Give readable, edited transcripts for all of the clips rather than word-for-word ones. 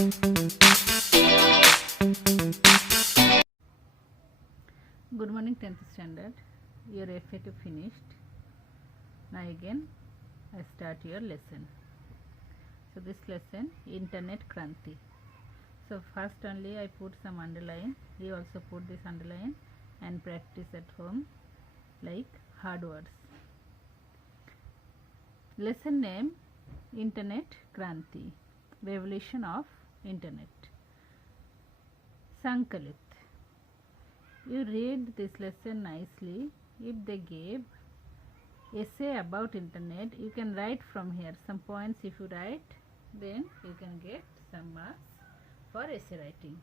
Good morning 10th standard. Your FA2 finished. Now again I start your lesson. So this lesson Internet Kranti. So first only I put some underline. You also put this underline and practice at home like hard words. Lesson name Internet Kranti. Revolution of Internet. Sankalit. You read this lesson nicely. If they gave essay about internet, you can write from here some points. If you write, then you can get some marks for essay writing.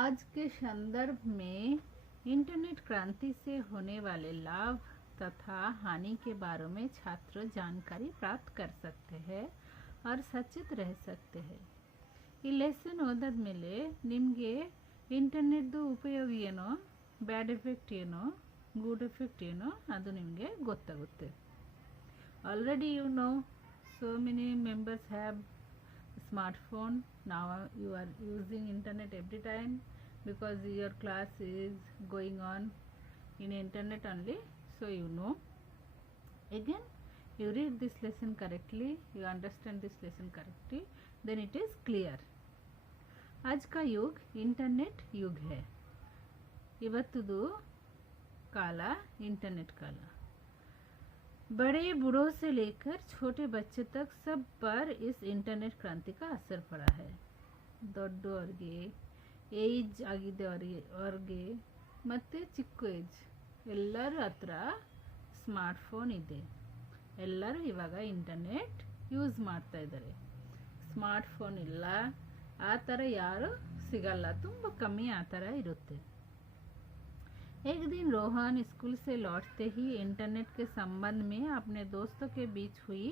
आज के संदर्भ में internet क्रांति से होने वाले लाभ तथा हानि के बारे में छात्र जानकारी प्राप्त कर सकते हैं और सचेत रह सकते हैं. ಈ ಲೆಸನ್ ಓದಾದ ಮೇಲೆ ನಿಮಗೆ ಇಂಟರ್ನೆಟ್ದು ಉಪಯೋಗ ಏನೋ, ಬ್ಯಾಡ್ ಎಫೆಕ್ಟ್ ಏನೋ, ಗುಡ್ ಎಫೆಕ್ಟ್ ಏನೋ ಅದು ನಿಮಗೆ ಗೊತ್ತಾಗುತ್ತೆ. Already you know so many members have smartphone. Now you are using internet every time because your class is going on in internet only. So you know. Again you read this lesson correctly, you understand this lesson correctly, then it is clear. आज का युग internet युग है. ಇವತ್ತುದು काल internet काल. बड़े बूढ़ों से लेकर छोटे बच्चे तक सब पर इस इंटरनेट क्रांति का असर पड़ा है. ದೊಡ್ಡವರಿಗೆ, ಏಜ್ ಆಗಿದ್ದವರಿಗೆ ಮತ್ತು ಚಿಕ್ಕ ಏಜ್ ಎಲ್ಲರ ಹತ್ರ ಸ್ಮಾರ್ಟ್ಫೋನ್ ಇದೆ. ಎಲ್ಲರೂ ಇವಾಗ ಇಂಟರ್ನೆಟ್ ಯೂಸ್ ಮಾಡ್ತಾ ಇದ್ದಾರೆ. ಸ್ಮಾರ್ಟ್ಫೋನ್ ಇಲ್ಲ आ तरह यारू सिगल्ला, ತುಂಬ कमी आ तरह इरुत्ते. एक दिन रोहन स्कूल से लौटते ही इंटरनेट के संबंध में अपने दोस्तों के बीच हुई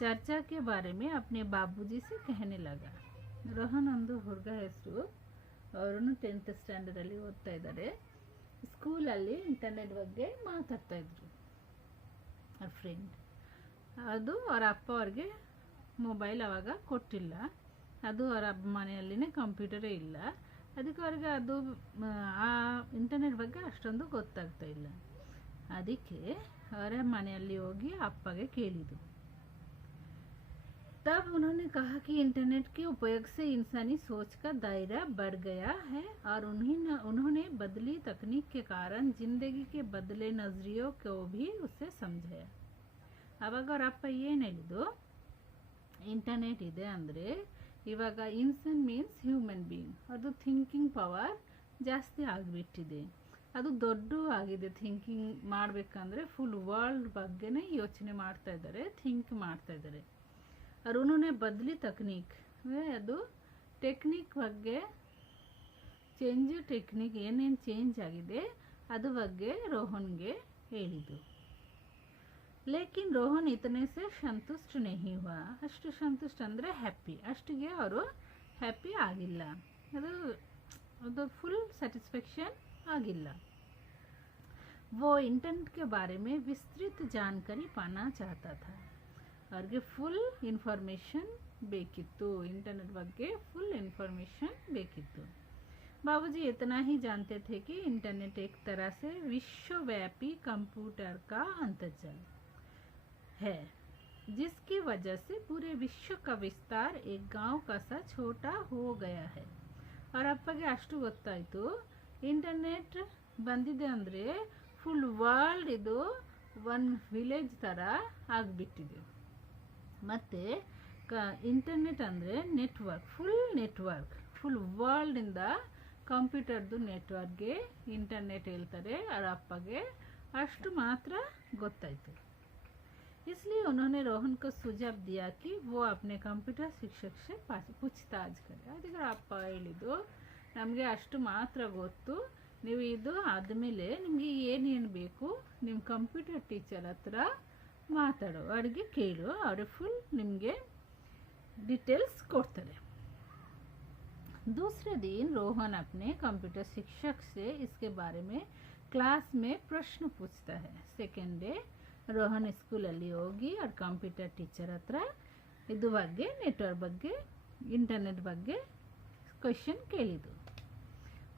चर्चा के बारे में अपने बाबूजी से कहने लगा. रोहन ಒಂದು ಹುಡುಗ ಹೆಸರು. ಅವರನ್ನು 10th ಸ್ಟ್ಯಾಂಡರ್ಡ್ ಅಲ್ಲಿ ಓದ್ತಾ ಇದ್ದಾರೆ. ಸ್ಕೂಲ್ ಅಲ್ಲಿ ಇಂಟರ್ನೆಟ್ ಬಗ್ಗೆ ಮಾತಾಡ್ತಾ ಇದ್ರು. ಅವರ ಫ್ರೆಂಡ್ ಅದು ಅವರ ಅಪ್ಪ ಅವರಿಗೆ ಮೊಬೈಲ್ ಅವಾಗ ಕೊಟ್ಟಿಲ್ಲ. ಅದು ಅವರ ಮನೆಯಲ್ಲಿನೇ ಕಂಪ್ಯೂಟರೇ ಇಲ್ಲ. ಅದಕ್ಕೆ ಅವರಿಗೆ ಅದು ಆ ಇಂಟರ್ನೆಟ್ ಬಗ್ಗೆ ಅಷ್ಟೊಂದು ಗೊತ್ತಾಗ್ತಾ ಇಲ್ಲ. ಅದಕ್ಕೆ ಅವರ ಮನೆಯಲ್ಲಿ ಹೋಗಿ ಅಪ್ಪಗೆ ಕೇಳಿದರು. तब उन्होंने कहा कि इंटरनेट के उपयोग से इंसानी सोच का दायरा बढ़ गया है और उन्होंने बदली तकनीक के कारण जिंदगी के बदले नजरियों को भी उससे समझाया. ಅವಾಗ ಅವರ ಅಪ್ಪ ಏನು ಹೇಳಿದ್ರು, ಇಂಟರ್ನೆಟ್ ಇದೆ ಅಂದರೆ ಇವಾಗ ಇನ್ಸನ್ ಮೀನ್ಸ್ ಹ್ಯೂಮನ್ ಬೀಯಿಂಗ್, ಅದು ಥಿಂಕಿಂಗ್ ಪವರ್ ಜಾಸ್ತಿ ಆಗಿಬಿಟ್ಟಿದೆ. ಅದು ದೊಡ್ಡ ಆಗಿದೆ. ಥಿಂಕಿಂಗ್ ಮಾಡಬೇಕಂದ್ರೆ ಫುಲ್ ವರ್ಲ್ಡ್ ಬಗ್ಗೆನೇ ಯೋಚನೆ ಮಾಡ್ತಾ ಇದ್ದಾರೆ, ಥಿಂಕ್ ಮಾಡ್ತಾ ಇದ್ದಾರೆ. और उन्होंने बदली तकनीक, ಅದು ಟೆಕ್ನಿಕ್ ಬಗ್ಗೆ ಟೆಕ್ನಿಕ್ ಏನೇನು ಚೇಂಜ್ ಆಗಿದೆ ಅದು ಬಗ್ಗೆ ರೋಹನ್ಗೆ ಹೇಳಿದ್ದು. लेकिन रोहन इतने से संतुष्ट नहीं हुआ. ಅಷ್ಟು ಸಂತುಷ್ಟ ಅಂದರೆ ಹ್ಯಾಪಿ, ಅಷ್ಟಿಗೆ ಅವರು ಹ್ಯಾಪಿ ಆಗಿಲ್ಲ. ಅದು फुल सेटिस्फेक्शन ಆಗಿಲ್ಲ. वो इंटरनेट के बारे में विस्तृत जानकारी पाना चाहता था. ಅವ್ರಿಗೆ ಫುಲ್ ಇನ್ಫಾರ್ಮೇಷನ್ ಬೇಕಿತ್ತು. ಇಂಟರ್ನೆಟ್ ಬಗ್ಗೆ ಫುಲ್ ಇನ್ಫಾರ್ಮೇಷನ್ ಬೇಕಿತ್ತು. बाबूजी इतना ही जानते थे कि इंटरनेट एक तरह से विश्वव्यापी कंप्यूटर का अंतर्जाल है, जिसकी वजह से पूरे विश्व का विस्तार एक गांव का सा छोटा हो गया है. और ಅಪ್ಪಗೆ ಅಷ್ಟು ಗೊತ್ತಾಯಿತು, ಇಂಟರ್ನೆಟ್ ಬಂದಿದೆ ಅಂದರೆ ಫುಲ್ ವರ್ಲ್ಡ್ ಇದು ಒನ್ ವಿಲೇಜ್ ಥರ ಆಗಿಬಿಟ್ಟಿದೆ. ಮತ್ತು ಇಂಟರ್ನೆಟ್ ಅಂದರೆ ನೆಟ್ವರ್ಕ್, ಫುಲ್ ವರ್ಲ್ಡಿಂದ ಕಂಪ್ಯೂಟರ್ದು ನೆಟ್ವರ್ಕ್ಗೆ ಇಂಟರ್ನೆಟ್ ಹೇಳ್ತಾರೆ. ಅವ್ರ ಅಪ್ಪಗೆ ಅಷ್ಟು ಮಾತ್ರ ಗೊತ್ತಾಯಿತು. इसलिए उन्होंने रोहन को सुझाव दिया कि वो अपने कंप्यूटर शिक्षक से पूछताछ करे. ಅದಕ್ಕೆ ಅಪ್ಪ ಹೇಳಿದ್ದು, ನಮಗೆ ಅಷ್ಟು ಮಾತ್ರ ಗೊತ್ತು, ನೀವು ಇದು ಆದಮೇಲೆ ನಿಮಗೆ ಏನೇನು ಬೇಕು ನಿಮ್ಮ ಕಂಪ್ಯೂಟರ್ ಟೀಚರ್ ಹತ್ರ ಮಾತಾಡೋ, ಅವ್ರಿಗೆ ಕೇಳು, ಅವರು ಫುಲ್ ನಿಮಗೆ डिटेल्स ಕೊಡ್ತಾರೆ. दूसरे दिन रोहन अपने कंप्यूटर शिक्षक से इसके बारे में क्लास में प्रश्न पूछता है. सेकेंड डे रोहन स्कूल ಅಲ್ಲಿ ಹೋಗಿ ಅವ್ರ ಕಂಪ್ಯೂಟರ್ ಟೀಚರ್ ಹತ್ರ ಇದು ಬಗ್ಗೆ ನೆಟ್ವರ್ಕ್ ಬಗ್ಗೆ ಇಂಟರ್ನೆಟ್ ಬಗ್ಗೆ क्वेश्चन ಕೇಳಿದ್ದು.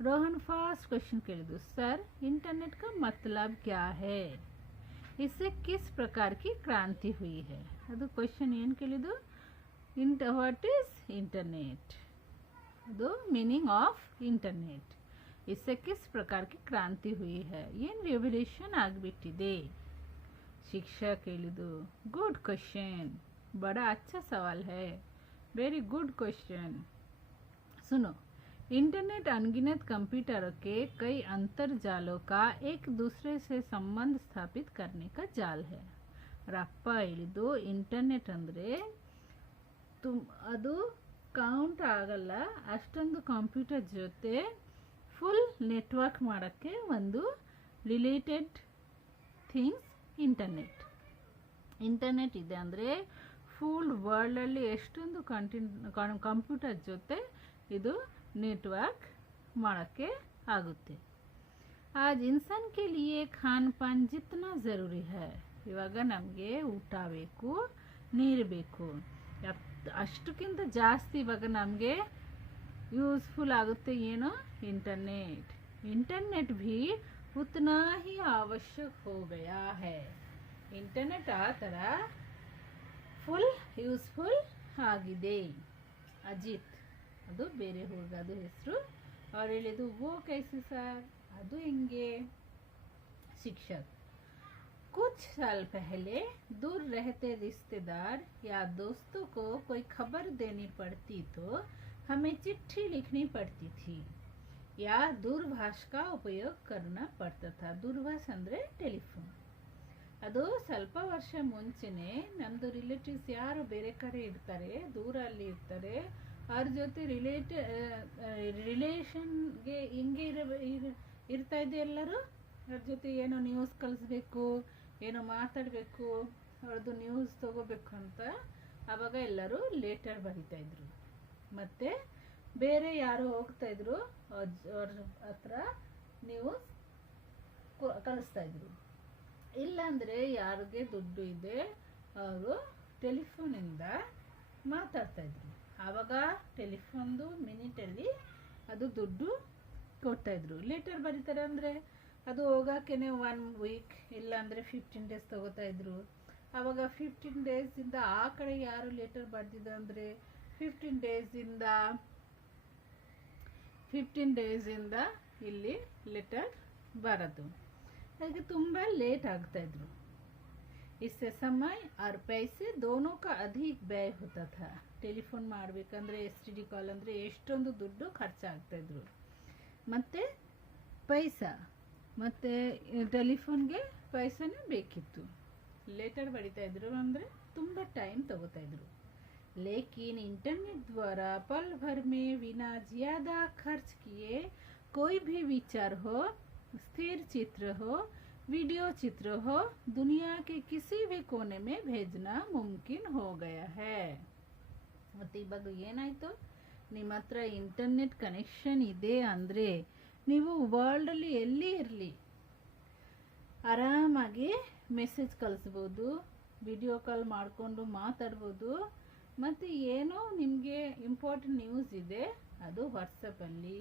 रोहन फर्स्ट क्वेश्चन ಕೇಳಿದ್ದು, सर इंटरनेट का मतलब क्या है, इससे किस प्रकार की क्रांति हुई है. ಅದು क्वेश्चन ಏನು ಕೇಳಿದ್ದು, व्हाट इज इंटरनेट, ಅದು मीनिंग ऑफ इंटरनेट, इससे किस प्रकार की क्रांति हुई है, ಏನು ರೆವಲ್ಯೂಷನ್ ಆಗಿಬಿಟ್ಟಿದೆ. शिक्षक ಹೇಳಿದ್ದು, गुड क्वेश्चन, बड़ा अच्छा सवाल है, वेरी गुड क्वेश्चन. सुनो, इंटरनेट अनगिनत कंप्यूटरों के कई अंतर्जालों का एक दूसरे से संबंध स्थापित करने का जाल है. रप्ಪ ಹೇಳಿದ್ದು, ಇಂಟರ್ನೆಟ್ ಅಂದರೆ ಅದು ಕೌಂಟ್ ಆಗಲ್ಲ, ಅಷ್ಟೊಂದು ಕಂಪ್ಯೂಟರ್ ಜೊತೆ ಫುಲ್ ನೆಟ್ವರ್ಕ್ ಮಾಡೋಕ್ಕೆ ಒಂದು ರಿಲೇಟೆಡ್ ಥಿಂಗ್ಸ್ ಇಂಟರ್ನೆಟ್ ಇದೆ ಅಂದರೆ ಫುಲ್ ವರ್ಲ್ಡಲ್ಲಿ ಎಷ್ಟೊಂದು ಕಂಪ್ಯೂಟರ್ ಜೊತೆ ಇದು नेटवर्क ಮಾಡೋಕ್ಕೆ ಆಗುತ್ತೆ. आज इंसान के लिए खान पान जितना ज़रूरी है, ಇವಾಗ ನಮಗೆ ಊಟ ಬೇಕು, ನೀರು ಬೇಕು, ಅಷ್ಟಕ್ಕಿಂತ ಜಾಸ್ತಿ ಇವಾಗ ನಮಗೆ ಯೂಸ್ಫುಲ್ ಆಗುತ್ತೆ ಏನು, इंटरनेट भी उतना ही आवश्यक हो गया है. इंटरनेट ಆ ಥರ ಫುಲ್ ಯೂಸ್ಫುಲ್ ಆಗಿದೆ. ಅಜಿತ್, ಅದು ಬೇರೆ ಹುಡುಗ, ಅದು ಹೆಸರು. ಅವ್ರು ಹೇಳಿದ್ದು, वो कैसे सर, ಅದು ಹೆಂಗೆ. शिक्षक, कुछ साल पहले दूर रहते रिश्तेदार या दोस्तों को कोई खबर देनी पड़ती तो हमें चिट्ठी लिखनी पड़ती थी या दूरभाष का उपयोग करना पड़ता था. दूरभाष ಅಂದರೆ ಟೆಲಿಫೋನ್. ಅದು ಸ್ವಲ್ಪ ವರ್ಷ ಮುಂಚೆನೆ ನಮ್ಮದು ರಿಲೇಟಿವ್ಸ್ ಯಾರು ಬೇರೆ ಕಡೆ ಇರ್ತಾರೆ, ದೂರ ಅಲ್ಲಿ ಇರ್ತಾರೆ, ಅವ್ರ ಜೊತೆ ರಿಲೇಷನ್ಗೆ ಹಿಂಗೆ ಇರ್ತಾ ಇದೆ ಎಲ್ಲರೂ. ಅವ್ರ ಜೊತೆ ಏನೋ ನ್ಯೂಸ್ ಕಳಿಸ್ಬೇಕು, ಏನೋ ಮಾತಾಡಬೇಕು, ಅವ್ರದ್ದು ನ್ಯೂಸ್ ತಗೋಬೇಕು ಅಂತ ಆವಾಗ ಎಲ್ಲರೂ ಲೆಟರ್ ಬರೀತಾಯಿದ್ರು. ಮತ್ತು ಬೇರೆ ಯಾರು ಹೋಗ್ತಾಯಿದ್ರು ಅವ್ರ ಹತ್ರ ನ್ಯೂಸ್ ಕಳಿಸ್ತಾಯಿದ್ರು. ಇಲ್ಲಾಂದರೆ ಯಾರಿಗೆ ದುಡ್ಡು ಇದೆ ಅವರು ಟೆಲಿಫೋನಿಂದ ಮಾತಾಡ್ತಾಯಿದ್ರು. ಆವಾಗ ಟೆಲಿಫೋನ್ದು ಮಿನಿಟಲ್ಲಿ ಅದು ದುಡ್ಡು ಕೊಡ್ತಾಯಿದ್ರು. ಲೆಟರ್ ಬರೀತಾರೆ ಅಂದರೆ ಅದು ಹೋಗೋಕೆ 1 ವೀಕ್ ಇಲ್ಲಾಂದರೆ 15 ಡೇಸ್ ತೊಗೋತಾಯಿದ್ರು. ಆವಾಗ 15 ಡೇಸಿಂದ ಆ ಕಡೆ ಯಾರು ಲೆಟರ್ ಬರೆದಿದ್ದು ಅಂದರೆ 15 ಡೇಸಿಂದ ಇಲ್ಲಿ ಲೆಟರ್ ಬರೋದು. ಅದಕ್ಕೆ ತುಂಬ ಲೇಟ್ ಆಗ್ತಾಯಿದ್ರು. इससे समय और पैसे दोनों का अधिक व्यय होता था. ಟೆಲಿಫೋನ್ ಮಾಡಬೇಕಂದ್ರೆ STD ಕಾಲ್ ಅಂದರೆ ಎಷ್ಟೊಂದು ದುಡ್ಡು ಖರ್ಚಾಗ್ತಾಯಿದ್ರು. ಮತ್ತು ಪೈಸಾ, ಮತ್ತು ಟೆಲಿಫೋನ್ಗೆ ಪೈಸಾನೇ ಬೇಕಿತ್ತು. ಲೆಟರ್ ಬರೀತಾಯಿದ್ರು ಅಂದರೆ ತುಂಬ ಟೈಮ್ ತಗೋತಾಯಿದ್ರು. लेकिन इंटरनेट द्वारा पल भर में बिना ज़्यादा खर्च किए कोई भी विचार हो, स्थिर चित्र हो, वीडियो चित्र हो, दुनिया के किसी भी कोने में भेजना मुमकिन हो गया है. ಮತ್ತು ಇವಾಗ ಏನಾಯಿತು, ನಿಮ್ಮ ಹತ್ರ ಇಂಟರ್ನೆಟ್ ಕನೆಕ್ಷನ್ ಇದೆ ಅಂದರೆ ನೀವು ವರ್ಲ್ಡಲ್ಲಿ ಎಲ್ಲಿ ಇರಲಿ ಆರಾಮಾಗಿ ಮೆಸೇಜ್ ಕಳಿಸ್ಬೋದು, ವಿಡಿಯೋ ಕಾಲ್ ಮಾಡಿಕೊಂಡು ಮಾತಾಡ್ಬೋದು. ಮತ್ತು ಏನೋ ನಿಮಗೆ ಇಂಪಾರ್ಟೆಂಟ್ ನ್ಯೂಸ್ ಇದೆ ಅದು ವಾಟ್ಸಪ್ಪಲ್ಲಿ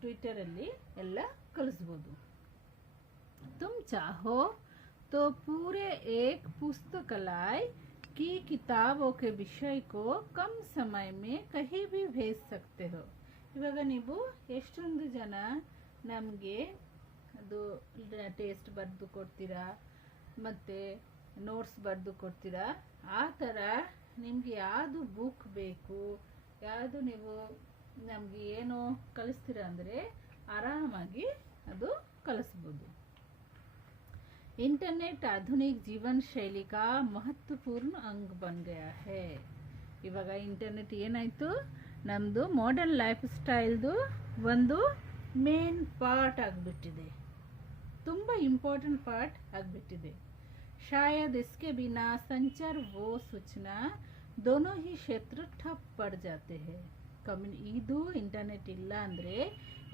ಟ್ವಿಟರಲ್ಲಿ ಎಲ್ಲ ಕಳಿಸ್ಬೋದು. तुम चाहो तो पूरे एक पुस्तकालय की किताबों के विषय को कम समय में कहीं भी भेज सकते हो. ಇವಾಗ ನೀವು ಎಷ್ಟೊಂದು ಜನ ನಮಗೆ ಅದು ಟೆಸ್ಟ್ ಬರೆದು ಕೊಡ್ತೀರಾ, ಮತ್ತು ನೋಟ್ಸ್ ಬರೆದು ಕೊಡ್ತೀರಾ. ಆ ಥರ ನಿಮಗೆ ಯಾವುದು ಬುಕ್ ಬೇಕು, ಯಾವುದು ನೀವು ನಮಗೆ ಏನು ಕಳಿಸ್ತೀರಾ ಅಂದರೆ ಆರಾಮಾಗಿ ಅದು ಕಳಿಸ್ಬೋದು. इंटरनेट आधुनिक जीवन शैली का महत्वपूर्ण अंग बन गया है. ಇವಾಗ ಇಂಟರ್ನೆಟ್ ಏನಾಯಿತು, ನಮ್ಮದು ಮಾಡರ್ನ್ ಲೈಫ್ ಸ್ಟೈಲ್ದು ಒಂದು ಮೇನ್ ಪಾರ್ಟ್ ಆಗಿಬಿಟ್ಟಿದೆ, ತುಂಬ ಇಂಪಾರ್ಟೆಂಟ್ ಪಾರ್ಟ್ ಆಗಿಬಿಟ್ಟಿದೆ. शायद इसके बिना संचार व सूचना दोनों ही क्षेत्र ठप पड़ जाते हैं. ಇದು ಇಂಟರ್ನೆಟ್ ಇಲ್ಲ ಅಂದರೆ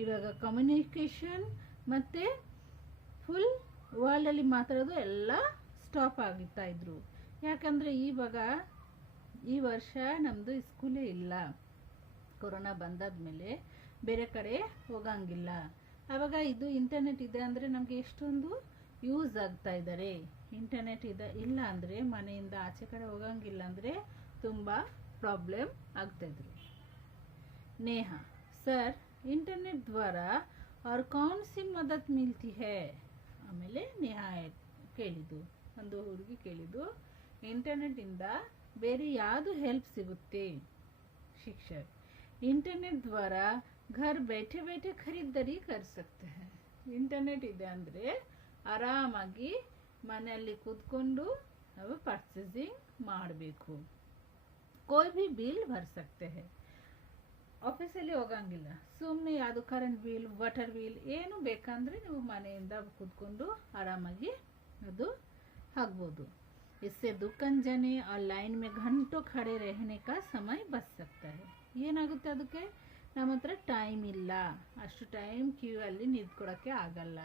ಇವಾಗ ಕಮ್ಯುನಿಕೇಷನ್ ಮತ್ತು ಫುಲ್ ವರ್ಲ್ಡಲ್ಲಿ ಮಾತಾಡೋದು ಎಲ್ಲ ಸ್ಟಾಪ್ ಆಗಿರ್ತಾಯಿದ್ರು. ಯಾಕಂದರೆ ಇವಾಗ ಈ ವರ್ಷ ನಮ್ಮದು ಸ್ಕೂಲೇ ಇಲ್ಲ, ಕೊರೋನಾ ಬಂದಾದ್ಮೇಲೆ ಬೇರೆ ಕಡೆ ಹೋಗಂಗಿಲ್ಲ. ಆವಾಗ ಇದು ಇಂಟರ್ನೆಟ್ ಇದೆ ಅಂದರೆ ನಮಗೆ ಎಷ್ಟೊಂದು ಯೂಸ್ ಆಗ್ತಾ ಇದ್ದಾರೆ. ಇಂಟರ್ನೆಟ್ ಇಲ್ಲ ಅಂದರೆ ಮನೆಯಿಂದ ಆಚೆ ಕಡೆ ಹೋಗಂಗಿಲ್ಲ ಅಂದರೆ ತುಂಬ ಪ್ರಾಬ್ಲಮ್ ಆಗ್ತಾಯಿದ್ರು. ನೇಹಾ, ಸರ್ ಇಂಟರ್ನೆಟ್ ದ್ವಾರ और कौन सी मदद मिलती है? ಆಮೇಲೆ ನೇಹಾ ಕೇಳಿದ್ದು, ಒಂದು ಹುಡುಗಿ ಕೇಳಿದ್ದು, ಇಂಟರ್ನೆಟ್ಟಿಂದ ಬೇರೆ ಯಾವುದು ಹೆಲ್ಪ್ ಸಿಗುತ್ತೆ? ಶಿಕ್ಷಕ್, ಇಂಟರ್ನೆಟ್ ದ್ವಾರ घर बैठे बैठे खरीदारी कर सकते हैं. ಇಂಟರ್ನೆಟ್ ಇದೆ ಅಂದರೆ ಆರಾಮಾಗಿ ಮನೆಯಲ್ಲಿ ಕೂತ್ಕೊಂಡು ನಾವು ಪರ್ಚೇಸಿಂಗ್ ಮಾಡಬೇಕು. कोई भी बिल भर सकते हैं. ಆಫೀಸಲ್ಲಿ ಹೋಗಂಗಿಲ್ಲ, ಸುಮ್ಮನೆ ಯಾವುದು ಕರೆಂಟ್ ಬಿಲ್, ವಾಟರ್ ಬಿಲ್ ಏನು ಬೇಕಂದ್ರೆ ನೀವು ಮನೆಯಿಂದ ಕೂತ್ಕೊಂಡು ಆರಾಮಾಗಿ ಅದು ಹಾಕ್ಬೋದು. इससे दुकान जाने और लाइन में घंटों खड़े रहने का समय बच सकता है. ಏನಾಗುತ್ತೆ ಅದಕ್ಕೆ, ನಮ್ಮ ಹತ್ರ ಟೈಮ್ ಇಲ್ಲ, ಅಷ್ಟು ಟೈಮ್ ಕ್ಯೂ ಅಲ್ಲಿ ನಿಂತ್ಕೊಳಕ್ಕೆ ಆಗಲ್ಲ.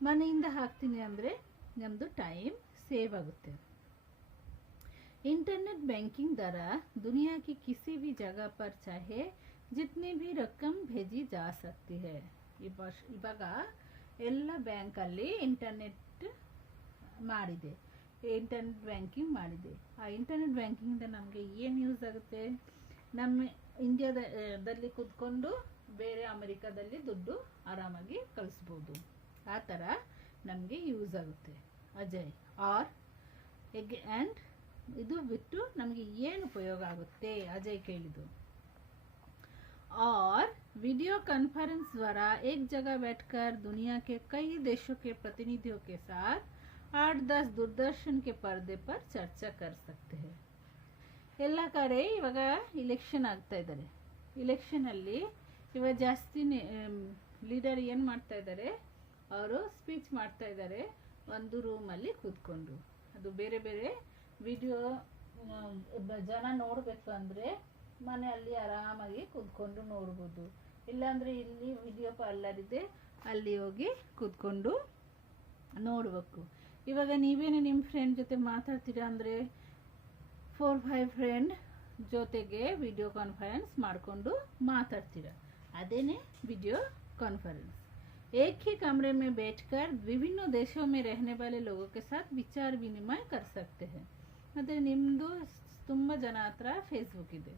ಮನೆಯಿಂದ ಹಾಕ್ತೀನಿ ಅಂದರೆ ನಮ್ಮದು ಟೈಮ್ ಸೇವ್ ಆಗುತ್ತೆ. इंटरनेट बैंकिंग द्वारा दुनिया की किसी भी जगह पर चाहे जितनी भी रकम भेजी जा सकती है. ಇವಾಗ ಎಲ್ಲ ಬ್ಯಾಂಕಲ್ಲಿ ಇಂಟರ್ನೆಟ್ ಮಾಡಿದೆ, ಇಂಟರ್ನೆಟ್ ಬ್ಯಾಂಕಿಂಗ್ ಮಾಡಿದೆ. ಆ ಇಂಟರ್ನೆಟ್ ಬ್ಯಾಂಕಿಂಗಿಂದ ನಮಗೆ ಏನು ಯೂಸ್ ಆಗುತ್ತೆ? ನಮ್ಮ ಇಂಡಿಯಾದಲ್ಲಿ ಕೂತ್ಕೊಂಡು ಬೇರೆ ಅಮೆರಿಕಾದಲ್ಲಿ ದುಡ್ಡು ಆರಾಮಾಗಿ ಕಳಿಸ್ಬೋದು. ಆ ಥರ ನಮಗೆ ಯೂಸ್ ಆಗುತ್ತೆ. ಅಜಯ್ ಆರ್ ಆ್ಯಂಡ್ ಇದು ಬಿಟ್ಟು ನಮಗೆ ಏನು ಉಪಯೋಗ ಆಗುತ್ತೆ? ಅಜಯ್ ಕೇಳಿದ್ದು. और वीडियो कॉन्फ्रेंस द्वारा एक जगह बैठकर दुनिया के कई देशों के प्रतिनिधियों के साथ 8-10 दूरदर्शन के पर्दे पर चर्चा कर सकते हैं. ಎಲ್ಲ ಕಡೆ ಇವಾಗ ಇಲೆಕ್ಷನ್ ಆಗ್ತಾ ಇದ್ದಾರೆ. ಇಲೆಕ್ಷನಲ್ಲಿ ಇವಾಗ ಜಾಸ್ತಿ ಲೀಡರ್ ಏನು ಮಾಡ್ತಾ ಇದ್ದಾರೆ, ಅವರು ಸ್ಪೀಚ್ ಮಾಡ್ತಾ ಇದ್ದಾರೆ ಒಂದು ರೂಮಲ್ಲಿ ಕೂತ್ಕೊಂಡು. ಅದು ಬೇರೆ ಬೇರೆ ವಿಡಿಯೋ ಜನ ನೋಡಬೇಕು ಅಂದರೆ ಮನೆಯಲ್ಲಿ ಆರಾಮಾಗಿ ಕೂತ್ಕೊಂಡು ನೋಡ್ಬೋದು. ಇಲ್ಲಾಂದರೆ ಇಲ್ಲಿ ವಿಡಿಯೋ ಪಾರ್ಲರ್ ಇದೆ, ಅಲ್ಲಿ ಹೋಗಿ ಕೂತ್ಕೊಂಡು ನೋಡಬೇಕು. ಇವಾಗ ನೀವೇನು ನಿಮ್ಮ ಫ್ರೆಂಡ್ ಜೊತೆ ಮಾತಾಡ್ತೀರಾ ಅಂದರೆ 4-5 ಫ್ರೆಂಡ್ ಜೊತೆಗೆ ವಿಡಿಯೋ ಕಾನ್ಫರೆನ್ಸ್ ಮಾಡಿಕೊಂಡು ಮಾತಾಡ್ತೀರಾ, ಅದೇನೇ ವಿಡಿಯೋ कॉन्फ्रेंस. एक ही कमरे में बैठकर विभिन्न देशों में रहने वाले लोगों के साथ विचार विनिमय कर सकते हैं. ಮತ್ತು ನಿಮ್ಮದು ತುಂಬ ಜನ ಹತ್ರ ಫೇಸ್ಬುಕ್ ಇದೆ,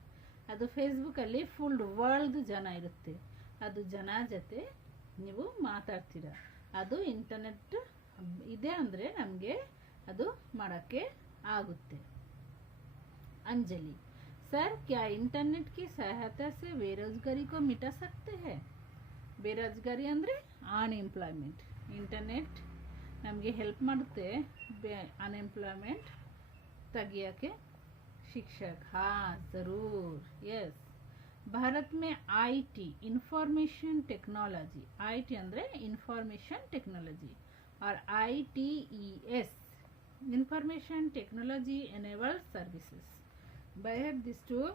ಅದು ಫೇಸ್ಬುಕ್ಕಲ್ಲಿ ಫುಲ್ ವರ್ಲ್ಡ್ ಜನ ಇರುತ್ತೆ, ಅದು ಜನ ಜೊತೆ ನೀವು ಮಾತಾಡ್ತೀರ. ಅದು ಇಂಟರ್ನೆಟ್ ಇದೆ ಅಂದರೆ ನಮಗೆ ಅದು ಮಾಡೋಕ್ಕೆ ಆಗುತ್ತೆ. अंजलि, सर क्या इंटरनेट की सहायता से बेरोजगारी को मिटा सकते हैं? ಬೇರೋಜ್ಗಾರಿ ಅಂದರೆ ಅನ್ಎಂಪ್ಲಾಯ್ಮೆಂಟ್. ಇಂಟರ್ನೆಟ್ ನಮಗೆ ಹೆಲ್ಪ್ ಮಾಡುತ್ತೆ ಅನ್ಎಂಪ್ಲಾಯ್ಮೆಂಟ್ ತೆಗಿಯೋಕ್ಕೆ. ಶಿಕ್ಷಕ್, हाँ ज़रूर, यस. भारत में IT इंफॉर्मेशन टेक्नोलॉजी, IT ಅಂದರೆ इंफॉर्मेशन टेक्नोलॉजी और ITES information technology enabled services. By this two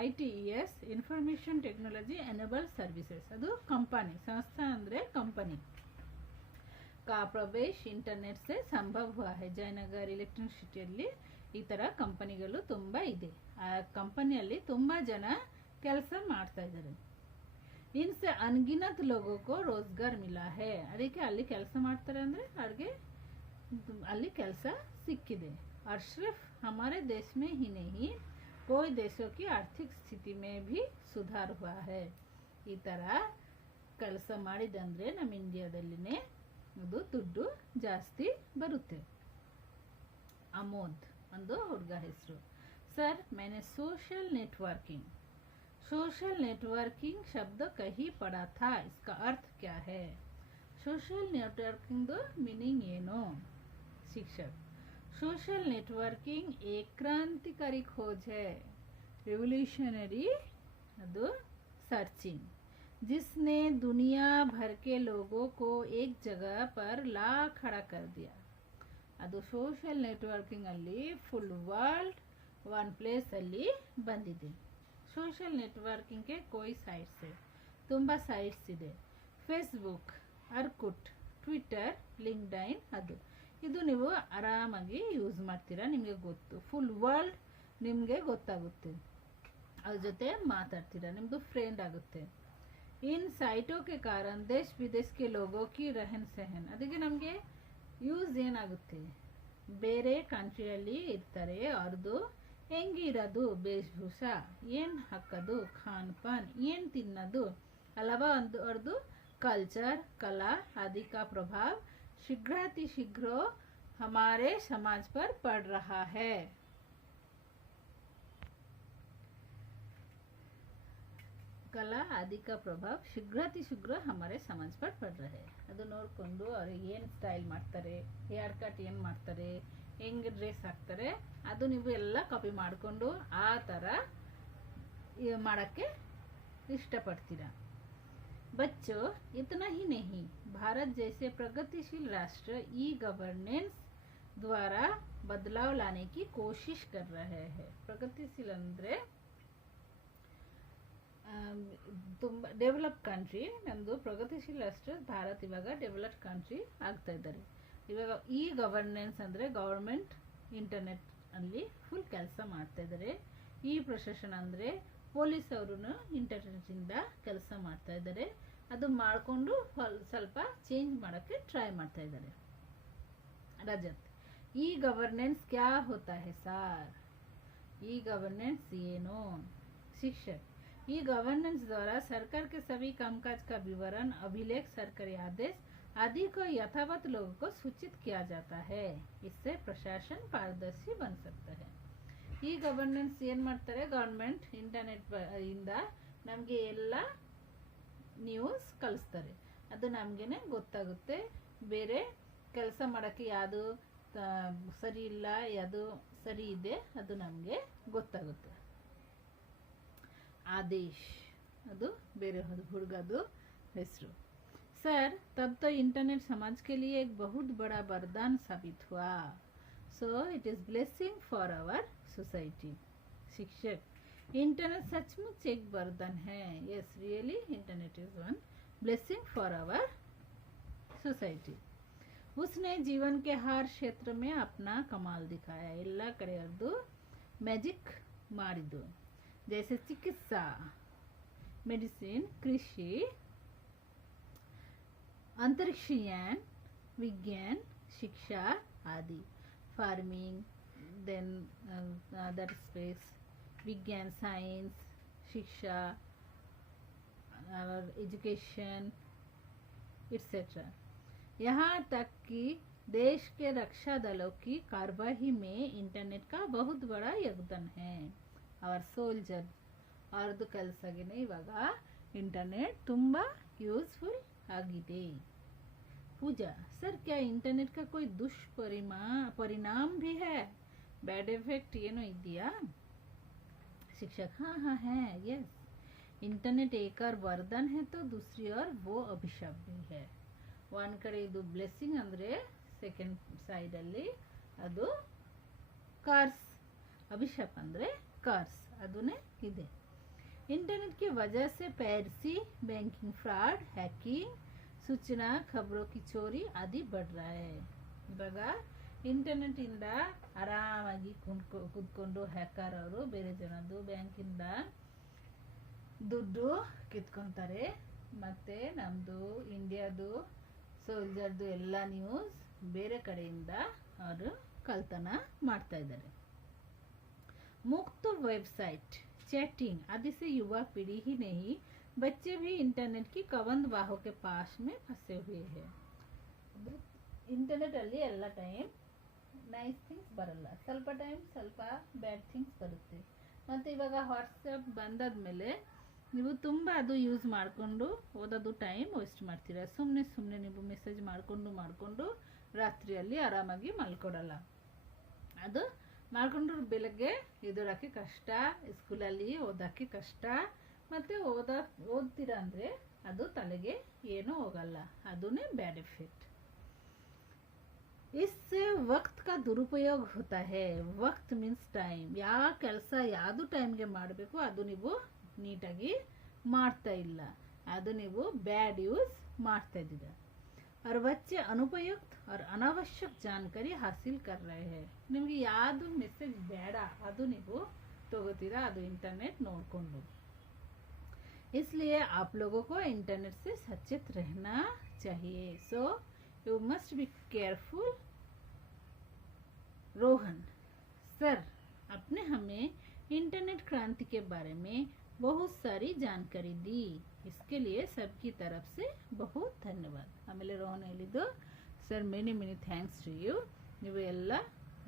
ITES information technology enabled services ಅದು ಕಂಪನಿ, ಸಂಸ್ಥಾ ಅಂದರೆ ಕಂಪನಿ का प्रवेश इंटरनेट से संभव हुआ है. ಜಯನಗರ್ ಎಲೆಕ್ಟ್ರಾನಿಕ್ ಸಿಟಿಯಲ್ಲಿ ಈ ಥರ ಕಂಪನಿಗಳು ತುಂಬ ಇದೆ. ಆ ಕಂಪನಿಯಲ್ಲಿ ತುಂಬ ಜನ ಕೆಲಸ ಮಾಡ್ತಾ ಇದ್ದಾರೆ. ಇನ್ಸೆ ಅನ್ಗಿನತ್ ಲೋಗೋ ಕೋ ರೋಜ್ಗಾರ್ ಮಿಲಾ ಹೇ. ಅದಕ್ಕೆ ಅಲ್ಲಿ ಕೆಲಸ ಮಾಡ್ತಾರೆ ಅಂದರೆ ಅವ್ರಿಗೆ ಅಲ್ಲಿ ಕೆಲಸ ಸಿಕ್ಕಿದೆ. और सिर्फ हमारे देश में ही नहीं कोई देशों की आर्थिक स्थिति में भी सुधार हुआ है. ಈ ಥರ ಕೆಲಸ ಮಾಡಿದಂದರೆ ನಮ್ಮ ಇಂಡಿಯಾದಲ್ಲಿನೇ ಅದು ದುಡ್ಡು ಜಾಸ್ತಿ ಬರುತ್ತೆ. ಅಮೋದ್ ಒಂದು ಹುಡುಗ ಹೆಸರು. सर मैंने सोशल नेटवर्किंग शब्द कहीं पढ़ा था, इसका अर्थ क्या है? सोशल नेटवर्किंग मीनिंग ಏನು? ಶಿಕ್ಷಕ್, सोशल नेटवर्किंग एक क्रांतिकारी खोज है, रिवोल्यूशनरी ಅದು सर्चिंग, जिसने दुनिया भर के लोगों को एक जगह पर ला खड़ा कर दिया. ಅದು ಸೋಷಿಯಲ್ ನೆಟ್ವರ್ಕಿಂಗ್ ಅಲ್ಲಿ ಫುಲ್ ವರ್ಲ್ಡ್ ಒನ್ ಪ್ಲೇಸ್ ಅಲ್ಲಿ ಬಂದಿದೆ. ಸೋಷಿಯಲ್ ನೆಟ್ವರ್ಕಿಂಗ್ಗೆ ಕೋಯಿ ಸೈಟ್ಸ್ ಇದೆ, ತುಂಬ ಸೈಟ್ಸ್ ಇದೆ. ಫೇಸ್ಬುಕ್, ಅರ್ಕುಟ್, ಟ್ವಿಟರ್, ಲಿಂಕ್ಡ್ಇನ್, ಇದು ನೀವು ಆರಾಮಾಗಿ ಯೂಸ್ ಮಾಡ್ತೀರಾ, ನಿಮಗೆ ಗೊತ್ತು. ಫುಲ್ ವರ್ಲ್ಡ್ ನಿಮಗೆ ಗೊತ್ತಾಗುತ್ತೆ, ಅವ್ರ ಜೊತೆ ಮಾತಾಡ್ತೀರಾ, ನಿಮ್ಮದು ಫ್ರೆಂಡ್ ಆಗುತ್ತೆ. इन साइटों के कारण देश विदेश के लोगों की रहन सहन, ಅದಕ್ಕೆ ನಮಗೆ ಯೂಸ್ ಏನಾಗುತ್ತೆ, ಬೇರೆ ಕಂಟ್ರಿಯಲ್ಲಿ ಇರ್ತಾರೆ, ಅವ್ರದ್ದು ಹೆಂಗಿರೋದು ವೇಷಭೂಷ, ಏನು ಹಾಕೋದು, ಖಾನ್ ಪಾನ್, ಏನು ತಿನ್ನೋದು, अलावा ಅವ್ರದ್ದು कल्चर कला आदि का प्रभाव शीघ्र हमारे समाज पर पड़ रहा है. कला आदि का प्रभाव शीघ्र हमारे समाज पर पड़ रहा है. ಅದು ನೋಡಿಕೊಂಡು ಅವ್ರು ಏನು ಸ್ಟೈಲ್ ಮಾಡ್ತಾರೆ, ಹೇರ್ ಕಟ್ ಏನು ಮಾಡ್ತಾರೆ, ಹೆಂಗೆ ಡ್ರೆಸ್ ಹಾಕ್ತಾರೆ, ಅದು ನೀವು ಎಲ್ಲ ಕಾಪಿ ಮಾಡಿಕೊಂಡು ಆ ಥರ ಮಾಡೋಕ್ಕೆ ಇಷ್ಟಪಡ್ತೀರಾ. बच्चों, इतना ही नहीं, भारत जैसे प्रगतिशील राष्ट्र ई गवर्नेंस द्वारा बदलाव लाने की कोशिश कर रहे हैं. प्रगतिशील ಅಂದ್ರೆ ತುಂಬ ಡೆವಲಪ್ ಕಂಟ್ರಿ, ನಮ್ಮದು ಪ್ರಗತಿಶೀಲ ರಾಷ್ಟ್ರ ಭಾರತ ಇವಾಗ ಡೆವಲಪ್ ಕಂಟ್ರಿ ಆಗ್ತಾ ಇದ್ದಾರೆ. ಇವಾಗ ಈ ಗವರ್ನೆನ್ಸ್ ಅಂದರೆ ಗವರ್ಮೆಂಟ್ ಇಂಟರ್ನೆಟ್ ಅಲ್ಲಿ ಫುಲ್ ಕೆಲಸ ಮಾಡ್ತಾ ಇದ್ದಾರೆ. ಈ ಪ್ರಶಾಸನ ಅಂದರೆ ಪೊಲೀಸ್ ಅವರು ಇಂಟರ್ನೆಟ್ಟಿಂದ ಕೆಲಸ ಮಾಡ್ತಾ ಇದ್ದಾರೆ. ಅದು ಮಾಡಿಕೊಂಡು ಸ್ವಲ್ಪ ಚೇಂಜ್ ಮಾಡೋಕ್ಕೆ ಟ್ರೈ ಮಾಡ್ತಾ ಇದ್ದಾರೆ. ರಜತ್, ಈ ಗವರ್ನೆನ್ಸ್ ಕ್ಯಾ ಹೋತಾ ಹೈ ಸರ್? ई गवर्नेंस ಏನು? शिक्षक, ई गवर्नेंस द्वारा सरकार के सभी कामकाज का विवरण, अभिलेख, सरकारी आदेश आदि को यथावत लोगों को सूचित किया जाता है. इससे प्रशासन पारदर्शी बन सकता है. ಈ ಗವರ್ನೆನ್ಸ್ ಏನು ಮಾಡ್ತಾರೆ, ಗವರ್ಮೆಂಟ್ ಇಂಟರ್ನೆಟ್ ಇಂದ ನಮಗೆ ಎಲ್ಲ ನ್ಯೂಸ್ ಕಳಿಸ್ತಾರೆ. ಅದು ನಮಗೇನೆ ಗೊತ್ತಾಗುತ್ತೆ. ಬೇರೆ ಕೆಲಸ ಮಾಡೋಕ್ಕೆ ಯಾವುದು ಸರಿ ಇಲ್ಲ, ಯಾವುದು ಸರಿ ಇದೆ, ಅದು ನಮಗೆ ಗೊತ್ತಾಗುತ್ತೆ. ಆದೇಶ್ ಅದು ಬೇರೆ ಹುಡುಗದು ಹೆಸರು. सर, तब तो इंटरनेट समाज के लिए एक बहुत बड़ा वरदान साबित हुआ. So it is blessing for our society. शिक्षक, इंटरनेट सचमुच एक वरदान है. Yes, really internet is one blessing for our society. उसने जीवन के हर क्षेत्र में अपना कमाल दिखाया. ಎಲ್ಲ ಕಡೆ ಅದು ಮ್ಯಾಜಿಕ್ ಮಾಡಿದ್ದು. जैसे चिकित्सा, मेडिसिन, कृषि, अंतरिक्षयान, विज्ञान, शिक्षा आदि. फार्मिंग, देन अदर स्पेस, विज्ञान, साइंस, शिक्षा, एजुकेशन एक्सेट्रा. यहाँ तक कि देश के रक्षा दलों की कार्यवाही में इंटरनेट का बहुत बड़ा योगदान है. और सोल्जर ಅವ್ರದ್ದು ಕೆಲಸಗೇನೆ ಇವಾಗ ಇಂಟರ್ನೆಟ್ ತುಂಬ ಯೂಸ್ಫುಲ್ ಆಗಿದೆ. पूजा, सर क्या इंटरनेट का कोई दुष्परिणाम भी है? बैड इफेक्ट ಏನು ಇದೆಯಾ? शिक्षक, हाँ हाँ है. यस, इंटरनेट एक और वरदान है तो दूसरी ओर वो अभिशाप भी है. ಒಂದು ಕಡೆ ಇದು ಬ್ಲೆಸ್ಸಿಂಗ್ ಅಂದರೆ ಸೆಕೆಂಡ್ ಸೈಡಲ್ಲಿ ಅದು ಕಾರ್ಸ್, ಅಭಿಶಾಪ ಅಂದರೆ ಕಾರ್ಸ್ ಅದನ್ನೇ ಇದೆ. इंटरनेट की वजह से पैरसी, बैंकिंग फ्रॉड, हैकिंग, सूचना खबरों की चोरी आदि बढ़ रहा है. ಇವಾಗ ಇಂಟರ್ನೆಟ್ ಇಂದ ಆರಾಮಾಗಿ ಕೂತ್ಕೊಂಡು ಹ್ಯಾಕರ್ ಅವರು ಬೇರೆ ಜನದ್ದು ಬ್ಯಾಂಕಿಂದ ದುಡ್ಡು ಕಿತ್ಕೊಂತಾರೆ. ಮತ್ತೆ ನಮ್ಮದು ಇಂಡಿಯಾದು ಸೋಲ್ಜರ್ದು ಎಲ್ಲ ನ್ಯೂಸ್ ಬೇರೆ ಕಡೆಯಿಂದ ಅವರು ಕಳ್ತನ ಮಾಡ್ತಾ ಇದ್ದಾರೆ. मुक्त वेबसाइट, चैटिंग आदि से युवा पीढ़ी ही नहीं बच्चे भी इंटरनेट की कबंद बाहों के पास में फंसे हुए हैं. इंटरनेट ಅಲ್ಲಿ ಎಲ್ಲ ಟೈಮ್ ನೈಸ್ ಥಿಂಗ್ಸ್ ಬರಲ್ಲ, ಸ್ವಲ್ಪ ಟೈಮ್ ಸ್ವಲ್ಪ ಬ್ಯಾಡ್ ಥಿಂಗ್ಸ್ ಬರುತ್ತೆ. ಮತ್ತು ಇವಾಗ ವಾಟ್ಸಪ್ ಬಂದಾದ್ಮೇಲೆ ನೀವು ತುಂಬ ಅದು ಯೂಸ್ ಮಾಡಿಕೊಂಡು ಓದೋದು ಟೈಮ್ ವೇಸ್ಟ್ ಮಾಡ್ತೀರಾ. ಸುಮ್ಮನೆ ನೀವು ಮೆಸೇಜ್ ಮಾಡಿಕೊಂಡು ರಾತ್ರಿಯಲ್ಲಿ ಆರಾಮಾಗಿ ಮಲ್ಕೊಡಲ್ಲ. ಅದು ಮಾಡ್ಕೊಂಡ್ರೆ ಬೆಳಗ್ಗೆ ಎದ್ದೋಳಕ್ಕೆ ಕಷ್ಟ, ಸ್ಕೂಲಲ್ಲಿ ಓದೋಕ್ಕೆ ಕಷ್ಟ, ಮತ್ತು ಓದ್ತೀರಾ ಅಂದರೆ ಅದು ತಲೆಗೆ ಏನೂ ಹೋಗಲ್ಲ. ಅದನ್ನೇ ಬ್ಯಾಡ್ ಇಫೆಕ್ಟ್. इससे वक्त का दुरुपयोग होता है. वक्त मीन्स टाइम. ಯಾವ ಕೆಲಸ ಯಾವುದು ಟೈಮ್ಗೆ ಮಾಡಬೇಕು ಅದು ನೀವು ನೀಟಾಗಿ ಮಾಡ್ತಾ ಇಲ್ಲ, ಅದು ನೀವು ಬ್ಯಾಡ್ ಯೂಸ್ ಮಾಡ್ತಾ ಇದ್ದೀರಾ. और बच्चे अनुपयुक्त और अनावश्यक जानकारी हासिल कर रहे हैं ನಿಮಗೆ ಯಾವುದು ಮೆಸೇಜ್ ಬೇಡ ಅದು ನೀವು ತಗೋತೀರಾ ಅದು इंटरनेट ನೋಡಿಕೊಂಡು इसलिए आप लोगों को इंटरनेट से सचेत रहना चाहिए so you must be careful Rohan sir आपने हमें इंटरनेट क्रांति के बारे में बहुत सारी जानकारी दी इसके लिए सबकी तरफ से बहुत धन्यवाद ಆಮೇಲೆ ರೋಹನ್ ಹೇಳಿದ್ದು sir many thanks to you ನೀವು ಎಲ್ಲ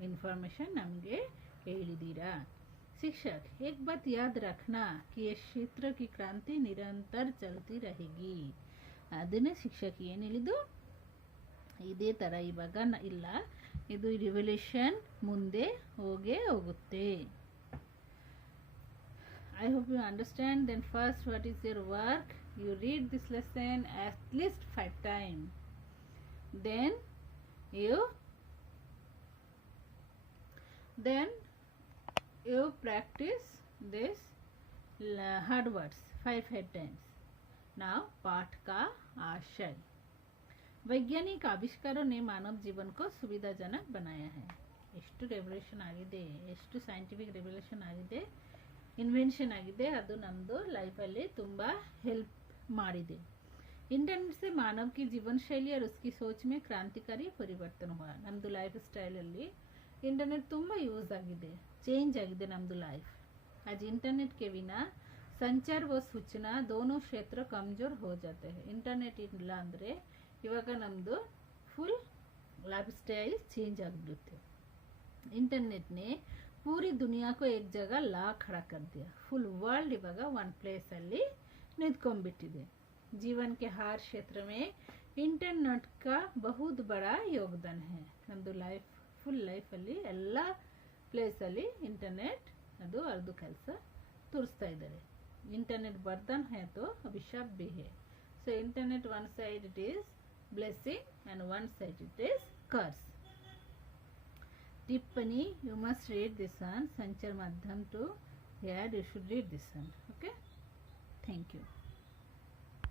इन्फॉर्मेशन नमगे ಹೇಳಿದ್ದೀರಾ शिक्षक एक बात याद रखना कि ये क्षेत्र की क्रांति निरंतर चलती रहेगी ಅದನ್ನೇ ಶಿಕ್ಷಕ ಏನು ಹೇಳಿದ್ದು ಇದೇ ತರ ಇವಾಗ ಇಲ್ಲ ಇದು ರಿವಲ್ಯೂಷನ್ ಮುಂದೆ ಹೋಗುತ್ತೆ I hope you understand. Then first, what is your work? You read this lesson at least 5 times. Then you practice this hard words 5 times. Now पाठ का आशय वैज्ञानिक आविष्कारों ने मानव जीवन को सुविधाजनक बनाया है ಎಷ್ಟು ರೆವಲ್ಯೂಷನ್ ಆಗಿದೆ ಎಷ್ಟು ಸೈಂಟಿಫಿಕ್ ರೆವಲ್ಯೂಷನ್ ಆಗಿದೆ इन्वेंशन आಗಿದೆ ಅದು ನಮ್ಮದು ಲೈಫಲ್ಲಿ ತುಂಬ ಹೆಲ್ಪ್ ಮಾಡಿದೆ इंटरनेट से मानव की जीवन शैली और उसकी सोच में क्रांतिकारी परिवर्तन हुआ ನಮ್ಮದು ಲೈಫ್ ಸ್ಟೈಲಲ್ಲಿ इंटरनेट ತುಂಬ ಯೂಸ್ ಆಗಿದೆ चेंज आಗಿದೆ ನಮ್ಮದು ಲೈಫ್ आज इंटरनेट के बिना संचार व सूचना दोनों क्षेत्र कमजोर हो जाते हैं इंटरनेट ಇಲ್ಲ ಅಂದರೆ ಇವಾಗ ನಮ್ಮದು ಫುಲ್ लाइफ स्टाइल चेंज ಆಗಿಬಿಡುತ್ತೆ इंटरनेट ने पूरी दुनिया को एक जगह ला खड़ा कर दिया फुल वर्ल्ड इवाग वन प्लेस अल्ली निंत्ಕೊಂಡ್ಬಿಟ್ಟಿದೆ जीवन के हर क्षेत्र में इंटरनेट का बहुत बड़ा योगदान है नಮ್ಮದು ಲೈಫ್ ಫುಲ್ ಲೈಫ್ ಅಲ್ಲಿ ಎಲ್ಲ ಪ್ಲೇಸ್ ಅಲ್ಲಿ ಇಂಟರ್ನೆಟ್ ಅದು ಅರ್ಧ ಕೆಲಸ ತೋರಿಸ್ತಾ ಇದ್ದಾರೆ इंटरनेट वरदान है तो अभिशाप भी है so internet one side it is blessing and one side it is curse टिप्पणी you must read this one संचार माध्यम to here you should read this one okay thank you